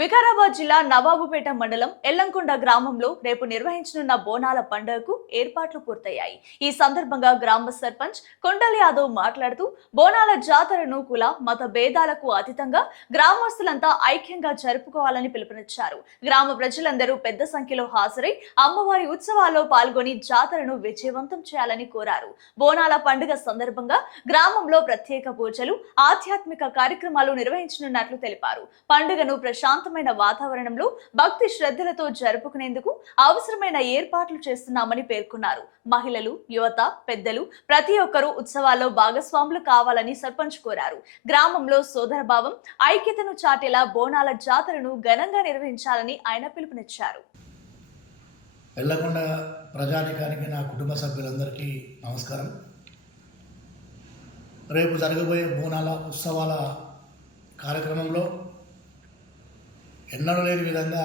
వికారాబాద్ జిల్లా నవాబుపేట మండలం ఎల్లంకొండ గ్రామంలో రేపు నిర్వహించనున్న బోనాల పండుగకు ఏర్పాట్లు పూర్తయ్యాయి. ఈ సందర్భంగా గ్రామ సర్పంచ్ కొండలి యాదవ్ మాట్లాడుతూ బోనాల జాతరను కుల మత భేదాలకు అతీతంగా గ్రామస్తులంతా ఐక్యంగా జరుపుకోవాలని పిలుపునిచ్చారు. గ్రామ ప్రజలందరూ పెద్ద సంఖ్యలో హాజరై అమ్మవారి ఉత్సవాల్లో పాల్గొని జాతరను విజయవంతం చేయాలని కోరారు. బోనాల పండుగ సందర్భంగా గ్రామంలో ప్రత్యేక పూజలు, ఆధ్యాత్మిక కార్యక్రమాలు నిర్వహించనున్నట్లు తెలిపారు. పండుగను ప్రశాంత వాతావరణంలో భక్తి శ్రద్ధలతో జరుపుకునేందుకు అవసరమైన ఏర్పాట్లు చేస్తున్నామని పేర్కొన్నారు. మహిళలు, యువత, పెద్దలు ప్రతి ఒక్కరూ ఉత్సవాల్లో భాగస్వాములు కావాలని సర్పంచ్ కోరారు. గ్రామంలో సోదరభావం, ఐక్యతను చాటేలా బోనాల జాతరను ఘనంగా నిర్వహించాలని ఆయన పిలుపునిచ్చారు. ఎల్లకొండ ప్రజానికానికి, నా కుటుంబ సభ్యులందరికీ నమస్కారం. రేపు జరగబోయే బోనాల ఉత్సవాల కార్యక్రమంలో ఎన్నడూ లేని విధంగా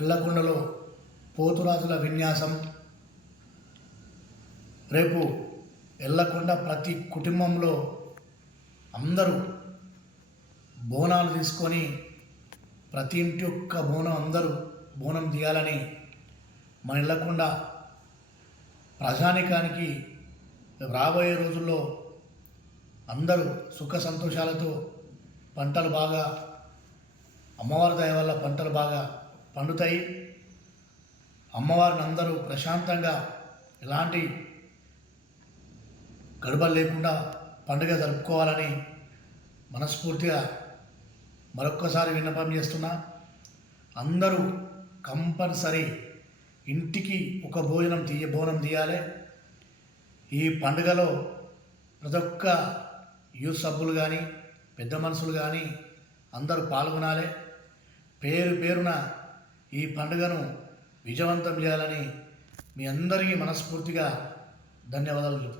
ఎల్లకొండలో పోతురాజుల విన్యాసం, రేపు ఎల్లకొండ ప్రతి కుటుంబంలో అందరూ బోనాలు తీసుకొని ప్రతి ఇంటి యొక్క అందరూ బోనం తీయాలని మన ఎల్లకొండ ప్రజానికానికి రాబోయే రోజుల్లో అందరూ సుఖ సంతోషాలతో పంటలు బాగా, అమ్మవారి దయ వల్ల పంటలు బాగా పండుతాయి. అమ్మవారిని అందరూ ప్రశాంతంగా ఎలాంటి గడబలు లేకుండా పండుగ జరుపుకోవాలని మనస్ఫూర్తిగా మరొక్కసారి విన్నపం చేస్తున్నా. అందరూ కంపల్సరీ ఇంటికి ఒక బోనం తీయాలి. ఈ పండుగలో ప్రతి ఒక్క యూత్ సభ్యులు కానీ, పెద్ద మనుషులు కానీ అందరూ పాల్గొనాలి. పేరు పేరున ఈ పండుగను విజయవంతం చేయాలని మీ అందరికీ మనస్ఫూర్తిగా ధన్యవాదాలు చెప్పుకుంటున్నాను.